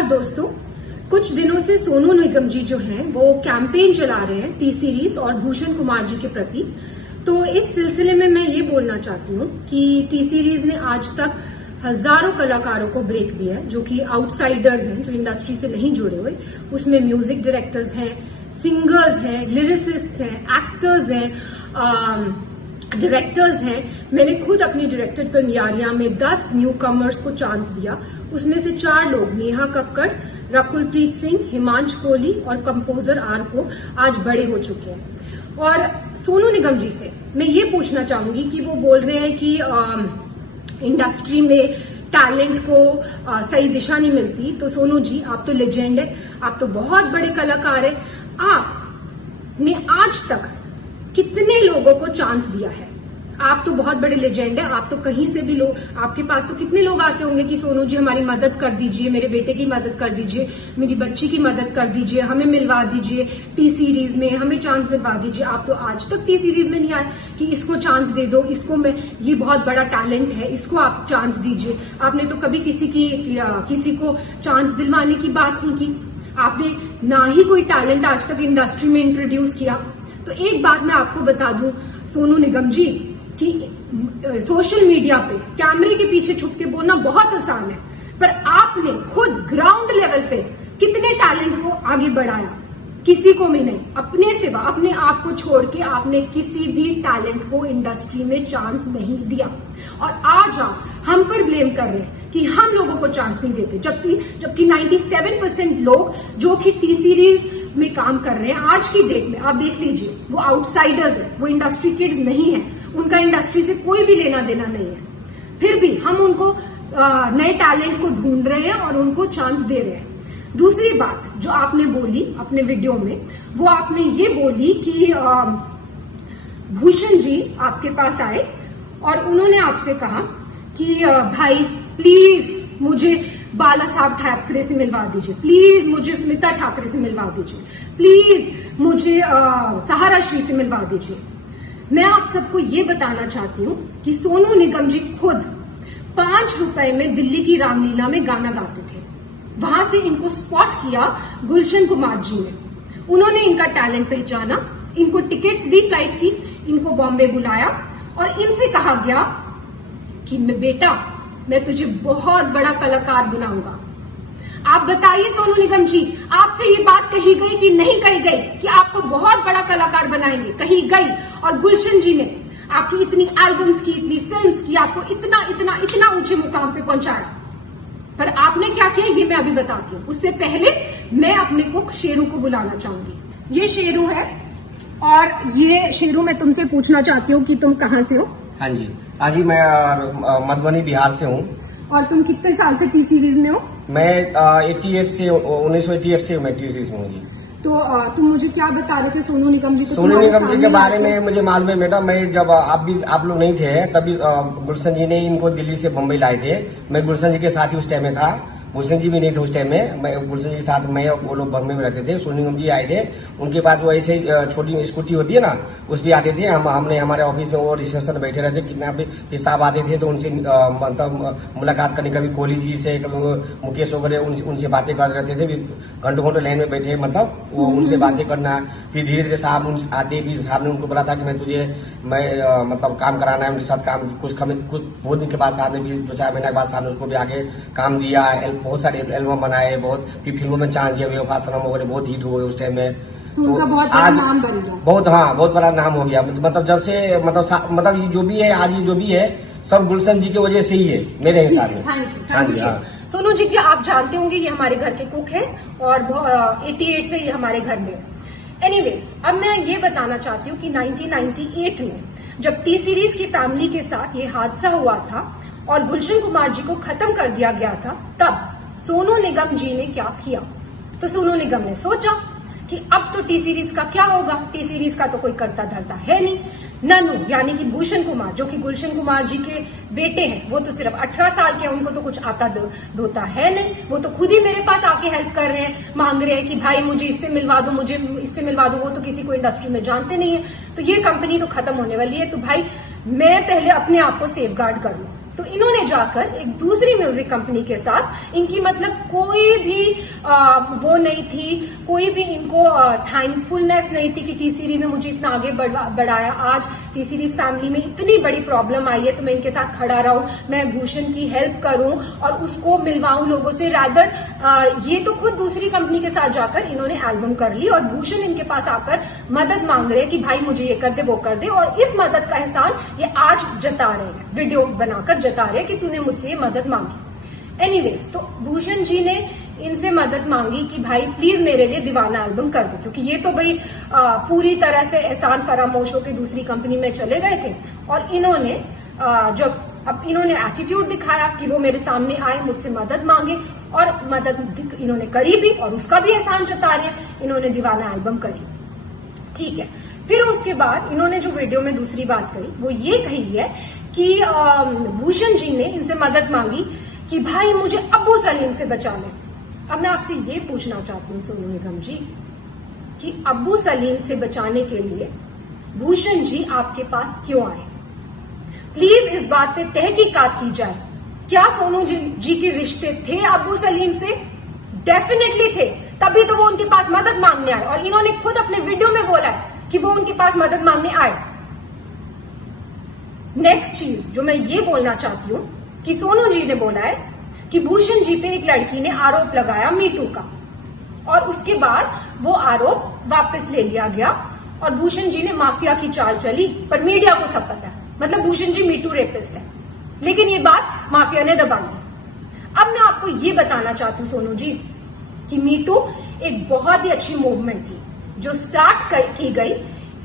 नमस्कार दोस्तों। कुछ दिनों से सोनू निगम जी जो हैं वो कैंपेन चला रहे हैं टी सीरीज और भूषण कुमार जी के प्रति। तो इस सिलसिले में मैं ये बोलना चाहती हूँ कि टी सीरीज ने आज तक हजारों कलाकारों को ब्रेक दिया है, जो कि आउटसाइडर्स हैं, जो इंडस्ट्री से नहीं जुड़े हुए। उसमें म्यूजिक डायरेक्टर्स हैं, सिंगर्स हैं, लिरिसिस्ट हैं, एक्टर्स हैं, डायरेक्टर्स हैं। मैंने खुद अपनी डायरेक्टेड फिल्म यारियां में 10 न्यू कमर्स को चांस दिया। उसमें से 4 लोग, नेहा कक्कड़, रकुलप्रीत सिंह, हिमांश कोहली और कंपोजर आर को आज बड़े हो चुके हैं। और सोनू निगम जी से मैं ये पूछना चाहूंगी कि वो बोल रहे हैं कि इंडस्ट्री में टैलेंट को सही दिशा नहीं मिलती। तो सोनू जी, आप तो लेजेंड है, आप तो बहुत बड़े कलाकार है। आपने आज तक कितने लोगों को चांस दिया है? आप तो बहुत बड़े लेजेंड है, आप तो कहीं से भी लोग, आपके पास तो कितने लोग आते होंगे कि सोनू जी हमारी मदद कर दीजिए, मेरे बेटे की मदद कर दीजिए, मेरी बच्ची की मदद कर दीजिए, हमें मिलवा दीजिए टी सीरीज में, हमें चांस दिलवा दीजिए। आप तो आज तक टी सीरीज में नहीं आए कि इसको चांस दे दो, इसको मैं, ये बहुत बड़ा टैलेंट है, इसको आप चांस दीजिए। आपने तो कभी किसी को चांस दिलवाने की बात नहीं की। आपने ना ही कोई टैलेंट आज तक इंडस्ट्री में इंट्रोड्यूस किया। तो एक बात मैं आपको बता दूं सोनू निगम जी कि सोशल मीडिया पे कैमरे के पीछे छुप के बोलना बहुत आसान है, पर आपने खुद ग्राउंड लेवल पे कितने टैलेंट को आगे बढ़ाया? किसी को भी नहीं। अपने सिवा, अपने आप को छोड़ के आपने किसी भी टैलेंट को इंडस्ट्री में चांस नहीं दिया। और आज आप हम पर ब्लेम कर रहे हैं कि हम लोगों को चांस नहीं देते, जबकि 97% लोग जो कि टी सीरीज में काम कर रहे हैं आज की डेट में, आप देख लीजिए, वो आउटसाइडर्स है, वो इंडस्ट्री किड्स नहीं है, उनका इंडस्ट्री से कोई भी लेना देना नहीं है। फिर भी हम उनको नए टैलेंट को ढूंढ रहे हैं और उनको चांस दे रहे हैं। दूसरी बात जो आपने बोली अपने वीडियो में, वो आपने ये बोली कि भूषण जी आपके पास आए और उन्होंने आपसे कहा कि भाई प्लीज मुझे बाला साहब ठाकरे से मिलवा दीजिए, प्लीज मुझे स्मिता ठाकरे से मिलवा दीजिए, प्लीज मुझे सहारा श्री से मिलवा दीजिए। मैं आप सबको ये बताना चाहती हूँ कि सोनू निगम जी खुद 5 रुपए में दिल्ली की रामलीला में गाना गाते थे। वहां से इनको स्पॉट किया गुलशन कुमार जी ने। उन्होंने इनका टैलेंट पहचाना, इनको टिकट्स दी फ्लाइट की, इनको बॉम्बे बुलाया और इनसे कहा गया कि बेटा मैं तुझे बहुत बड़ा कलाकार बनाऊंगा। आप बताइए सोनू निगम जी, आपसे ये बात कही गई कि नहीं कही गई कि आपको बहुत बड़ा कलाकार बनाएंगे? कही गई। और गुलशन जी ने आपकी इतनी एल्बम्स की, इतनी फिल्म्स की, आपको इतना इतना इतना ऊंचे मुकाम पे पहुंचाया। पर आपने क्या किया ये मैं अभी बताती हूँ। उससे पहले मैं अपने कुक शेरू को बुलाना चाहूंगी। ये शेरू है और ये शेरू मैं तुमसे पूछना चाहती हूँ कि तुम कहाँ से हो? हाँ जी, मैं मधुबनी बिहार से हूँ। और तुम कितने साल से टी सीरीज में हो? मैं 1988 से मैं टी सीरीज में हूँ जी। तो तुम मुझे क्या बता रहे थे सोनू निगम जी? सोनू निगम जी के बारे में मुझे मालूम है बेटा। मैं जब आप लोग नहीं थे तभी गुलशन जी ने इनको दिल्ली से बम्बई लाए थे। मैं गुलशन जी के साथ ही उस टाइम में था, भूषण जी भी नहीं थे उस टाइम में। मैं गुलशन जी के साथ, मैं और वो लोग बम्बई में रहते थे। सोनू निगम जी आए थे, उनके पास वो ऐसे छोटी स्कूटी होती है ना, उस भी आते थे। हमने हमारे ऑफिस में वो रिसेप्शन में बैठे रहते, कितना भी साहब आते थे तो उनसे मतलब मुलाकात करने, कभी कोहली जी से, कभी मुकेश वगैरह, उनसे बातें करते रहते थे। घंटों घंटों लाइन में बैठे, मतलब वो उनसे बातें करना। फिर धीरे धीरे साहब आते, फिर साहब ने उनको बोला था कि मैं मतलब काम कराना है उनके साथ। काम कुछ बहुत दिन के बाद साहब ने, 2-4 महीने के बाद साहब ने उसको भी आगे काम दिया। बहुत सारे एल्बम बनाए, बहुत फिर फिल्मों में चांस दिया, बेवफा सनम वगैरह बहुत हिट हुए उस टाइम में। तो उनका बहुत बड़ा नाम बन गया। बहुत बड़ा नाम हो गया। मतलब जब से मतलब ये जो भी है आज, ये जो भी है सब गुलशन जी की वजह से ही है मेरे हिसाब में। हाँ जी। सोनू जी की आप जानते होंगे ये हमारे घर के कुक है और 88 से ये हमारे घर में। एनीवेज, अब मैं ये बताना चाहती हूँ कि 1998 में जब टी सीरीज की फैमिली के साथ ये हादसा हुआ था और गुलशन कुमार जी को खत्म कर दिया गया था, तब सोनू निगम जी ने क्या किया? तो सोनू निगम ने सोचा कि अब तो टी सीरीज का क्या होगा, टी सीरीज का तो कोई करता धरता है नहीं। ननू यानी कि भूषण कुमार, जो कि गुलशन कुमार जी के बेटे हैं, वो तो सिर्फ 18 साल के हैं, उनको तो कुछ आता धोता है नहीं। वो तो खुद ही मेरे पास आके हेल्प कर रहे हैं, मांग रहे हैं कि भाई मुझे इससे मिलवा दो, मुझे इससे मिलवा दो। वो तो किसी को इंडस्ट्री में जानते नहीं है। तो ये कंपनी तो खत्म होने वाली है, तो भाई मैं पहले अपने आप को सेफ गार्ड कर लूं। तो इन्होंने जाकर एक दूसरी म्यूजिक कंपनी के साथ, इनकी मतलब कोई भी वो नहीं थी, कोई भी इनको थैंकफुलनेस नहीं थी कि टी सीरीज ने मुझे इतना आगे बढ़ाया, आज टी सीरीज फैमिली में इतनी बड़ी प्रॉब्लम आई है तो मैं इनके साथ खड़ा रहूं, मैं भूषण की हेल्प करूं और उसको मिलवाऊं लोगों से। रादर ये तो खुद दूसरी कंपनी के साथ जाकर इन्होंने एल्बम कर ली और भूषण इनके पास आकर मदद मांग रहे हैं कि भाई मुझे ये कर दे वो कर दे, और इस मदद का एहसान ये आज जता रहे हैं, वीडियो बनाकर जता रहे हैं कि तूने मुझसे ये मदद मांगी। एनीवेज, तो भूषण जी ने इनसे मदद मांगी कि भाई प्लीज मेरे लिए दीवाना एल्बम कर दो, क्योंकि ये तो भाई पूरी तरह से एहसान फरामोश होकर दूसरी कंपनी में चले गए थे। और इन्होंने जब अब इन्होंने एटीट्यूड दिखाया कि वो मेरे सामने आए, मुझसे मदद मांगे, और मदद इन्होंने करी भी और उसका भी एहसान जता रहे हैं, इन्होंने दीवाना एल्बम करी। ठीक है, फिर उसके बाद इन्होंने जो वीडियो में दूसरी बात कही वो ये कही है कि भूषण जी ने इनसे मदद मांगी कि भाई मुझे अब्बू सलीम से बचा ले। अब मैं आपसे ये पूछना चाहती हूँ सोनू निगम जी कि अब्बू सलीम से बचाने के लिए भूषण जी आपके पास क्यों आए? प्लीज इस बात पे तहकीकात की जाए। क्या सोनू जी के रिश्ते थे अब्बू सलीम से? डेफिनेटली थे, तभी तो वो उनके पास मदद मांगने आए, और इन्होंने खुद अपने वीडियो में बोला है कि वो उनके पास मदद मांगने आए। नेक्स्ट चीज जो मैं ये बोलना चाहती हूँ कि सोनू जी ने बोला है कि भूषण जी पे एक लड़की ने आरोप लगाया मीटू का, और उसके बाद वो आरोप वापस ले लिया गया और भूषण जी ने माफिया की चाल चली, पर मीडिया को सब पता है, मतलब भूषण जी मीटू रेपिस्ट है, लेकिन ये बात माफिया ने दबा ली। अब मैं आपको ये बताना चाहती हूँ सोनू जी कि मीटू एक बहुत ही अच्छी मूवमेंट थी जो स्टार्ट की गई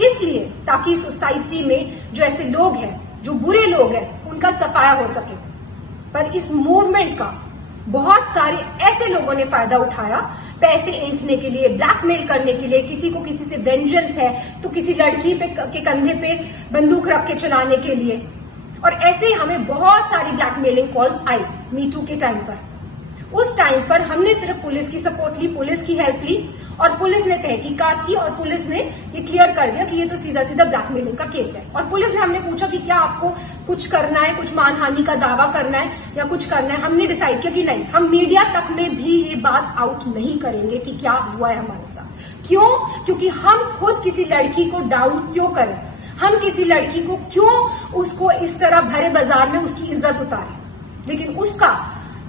इसलिए ताकि सोसाइटी में जो ऐसे लोग हैं, जो बुरे लोग हैं, उनका सफाया हो सके। पर इस मूवमेंट का बहुत सारे ऐसे लोगों ने फायदा उठाया, पैसे ऐंठने के लिए, ब्लैकमेल करने के लिए, किसी को किसी से वेंजेंस है तो किसी लड़की के कंधे पे बंदूक रख के चलाने के लिए, और ऐसे ही हमें बहुत सारी ब्लैकमेलिंग कॉल्स आई मीटू के टाइम पर। उस टाइम पर हमने सिर्फ पुलिस की सपोर्ट ली, पुलिस की हेल्प ली, और पुलिस ने तहकीकात की और पुलिस ने ये क्लियर कर दिया कि ये तो सीधा सीधा ब्लैकमेलिंग का केस है। और पुलिस ने हमने पूछा कि क्या आपको कुछ करना है, कुछ मानहानि का दावा करना है या कुछ करना है? हमने डिसाइड किया कि नहीं, हम मीडिया तक में भी ये बात आउट नहीं करेंगे कि क्या हुआ है हमारे साथ। क्यों? क्योंकि हम खुद किसी लड़की को डाउन क्यों करें, हम किसी लड़की को क्यों उसको इस तरह भरे बाजार में उसकी इज्जत उतारें। लेकिन उसका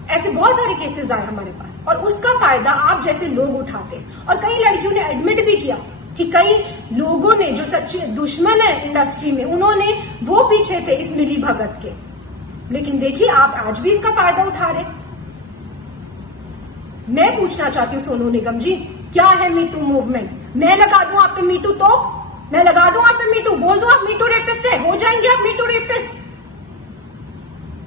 ऐसे बहुत सारे केसेस आए हमारे पास, और उसका फायदा आप जैसे लोग उठाते। और कई लड़कियों ने एडमिट भी किया कि कई लोगों ने जो सच्चे दुश्मन है इंडस्ट्री में, उन्होंने वो पीछे थे इस मिली भगत के, लेकिन देखिए आप आज भी इसका फायदा उठा रहे। मैं पूछना चाहती हूँ सोनू निगम जी, क्या है मीटू मूवमेंट? मैं लगा दूं आप पे मीटू, तो मैं लगा दूं आप पे मीटू, बोल दो आप मीटू रेपिस्ट है, हो जाएंगे आप मीटू रेपिस्ट।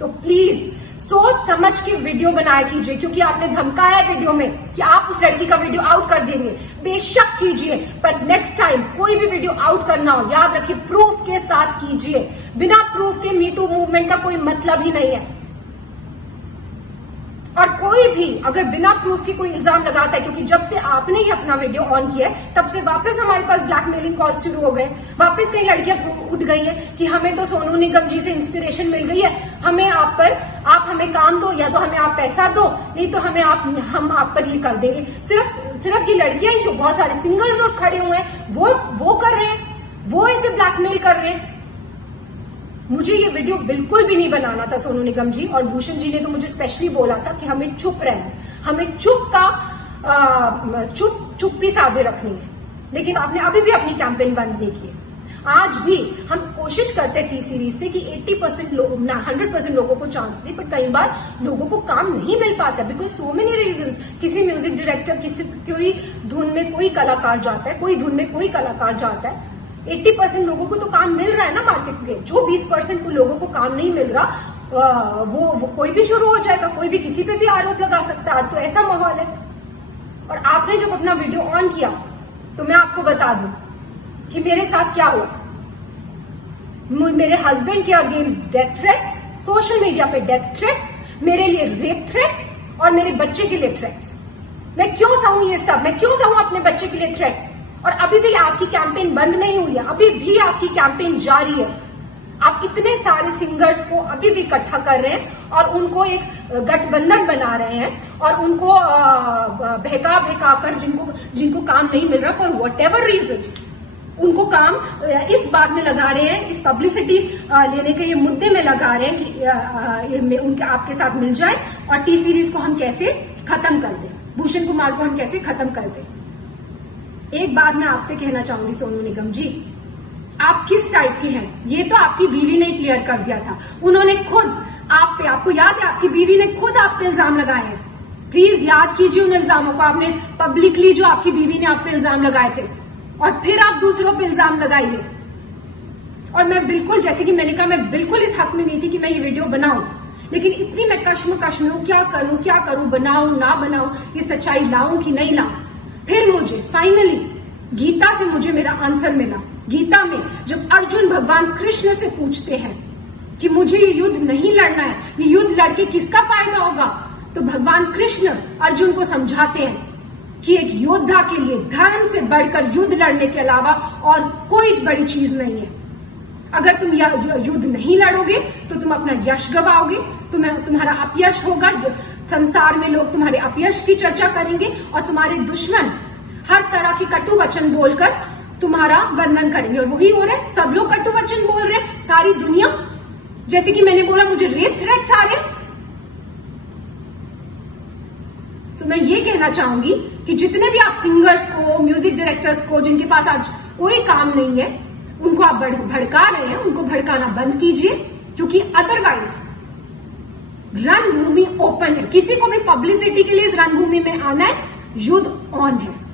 तो प्लीज सोच समझ के वीडियो बनाया कीजिए, क्योंकि आपने धमकाया वीडियो में कि आप उस लड़की का वीडियो आउट कर देंगे। बेशक कीजिए, पर नेक्स्ट टाइम कोई भी वीडियो आउट करना हो, याद रखिए प्रूफ के साथ कीजिए। बिना प्रूफ के मीटू मूवमेंट का कोई मतलब ही नहीं है। और कोई भी अगर बिना प्रूफ की कोई इल्जाम लगाता है, क्योंकि जब से आपने ही अपना वीडियो ऑन किया है तब से वापस हमारे पास ब्लैकमेलिंग कॉल शुरू हो गए, वापस कई लड़कियां उठ गई हैं कि हमें तो सोनू निगम जी से इंस्पिरेशन मिल गई है, हमें आप हमें काम दो, या तो हमें आप पैसा दो, नहीं तो हम आप पर ये कर देंगे। सिर्फ ये लड़कियां ही क्यों, बहुत सारे सिंगर्स और खड़े हुए हैं, वो कर रहे हैं, वो ऐसे ब्लैकमेल कर रहे हैं। मुझे ये वीडियो बिल्कुल भी नहीं बनाना था सोनू निगम जी, और भूषण जी ने तो मुझे स्पेशली बोला था कि हमें चुप रहना, हमें चुप्पी साधे रखनी है, लेकिन आपने अभी भी अपनी कैंपेन बंद नहीं की। आज भी हम कोशिश करते हैं टी सीरीज से कि 80% लोग 100% लोगों को चांस दे, पर कई बार लोगों को काम नहीं मिल पाता बिकॉज सो मेनी रीजंस। किसी म्यूजिक डायरेक्टर, कोई धुन में कोई कलाकार जाता है, कोई धुन में कोई कलाकार जाता है। 80% लोगों को तो काम मिल रहा है ना मार्केट में, जो 20% को लोगों को काम नहीं मिल रहा वो कोई भी शुरू हो जाएगा, कोई भी किसी पे भी आरोप लगा सकता है। तो ऐसा माहौल है। और आपने जब अपना वीडियो ऑन किया तो मैं आपको बता दूं कि मेरे साथ क्या हुआ। मेरे हस्बैंड के against death threats, social media पे डेथ थ्रेट्स, मेरे लिए रेप थ्रेट्स, और मेरे बच्चे के लिए थ्रेट्स। मैं क्यों सहूं ये सब, मैं क्यों सहूं अपने बच्चे के लिए थ्रेट्स? और अभी भी आपकी कैंपेन बंद नहीं हुई है, अभी भी आपकी कैंपेन जारी है। आप इतने सारे सिंगर्स को अभी भी इकट्ठा कर रहे हैं और उनको एक गठबंधन बना रहे हैं और उनको बहका कर जिनको काम नहीं मिल रहा फॉर वट एवर रीजन, उनको काम इस बात में लगा रहे हैं, इस पब्लिसिटी लेने के ये मुद्दे में लगा रहे हैं कि उनके आपके साथ मिल जाए और टी सीरीज को हम कैसे खत्म कर दें, भूषण कुमार को हम कैसे खत्म कर दें। एक बात मैं आपसे कहना चाहूंगी सोनू निगम जी, आप किस टाइप की हैं ये तो आपकी बीवी ने क्लियर कर दिया था। उन्होंने खुद आप पे, आपको याद है, आपकी बीवी ने खुद आप पे इल्जाम लगाए हैं। प्लीज याद कीजिए उन इल्जामों को, आपने पब्लिकली जो आपकी बीवी ने आप पे इल्जाम लगाए थे और फिर आप दूसरों पे इल्जाम लगाइए। और मैं बिल्कुल, जैसे कि मैंने कहा, मैं बिल्कुल इस हक में नहीं थी कि मैं ये वीडियो बनाऊं, लेकिन इतनी मैं कश्मकश में हूं, क्या करूं, बनाऊं ना बनाऊं, ये सच्चाई लाऊं कि नहीं लाऊं। फिर मुझे फाइनली गीता से मुझे मेरा आंसर मिला। गीता में जब अर्जुन भगवान कृष्ण से पूछते हैं कि मुझे ये युद्ध नहीं लड़ना है, ये युद्ध लड़के किसका फायदा होगा, तो भगवान कृष्ण अर्जुन को समझाते हैं कि एक योद्धा के लिए धर्म से बढ़कर युद्ध लड़ने के अलावा और कोई बड़ी चीज नहीं है। अगर तुम युद्ध नहीं लड़ोगे तो तुम अपना यश गवाओगे, तुम्हारा अपयश होगा, संसार में लोग तुम्हारे अपयश की चर्चा करेंगे और तुम्हारे दुश्मन हर तरह के कटु वचन बोलकर तुम्हारा वर्णन करेंगे। और वही हो रहा है, सब लोग कटु वचन बोल रहे हैं, सारी दुनिया। जैसे कि मैंने बोला, मुझे रेप थ्रेट्स आ रहे। तो मैं ये कहना चाहूंगी कि जितने भी आप सिंगर्स को, म्यूजिक डायरेक्टर्स को, जिनके पास आज कोई काम नहीं है, उनको आप भड़का रहे हैं, उनको भड़काना बंद कीजिए, क्योंकि अदरवाइज रणभूमि ओपन है। किसी को भी पब्लिसिटी के लिए इस रणभूमि में आना है, युद्ध ऑन है।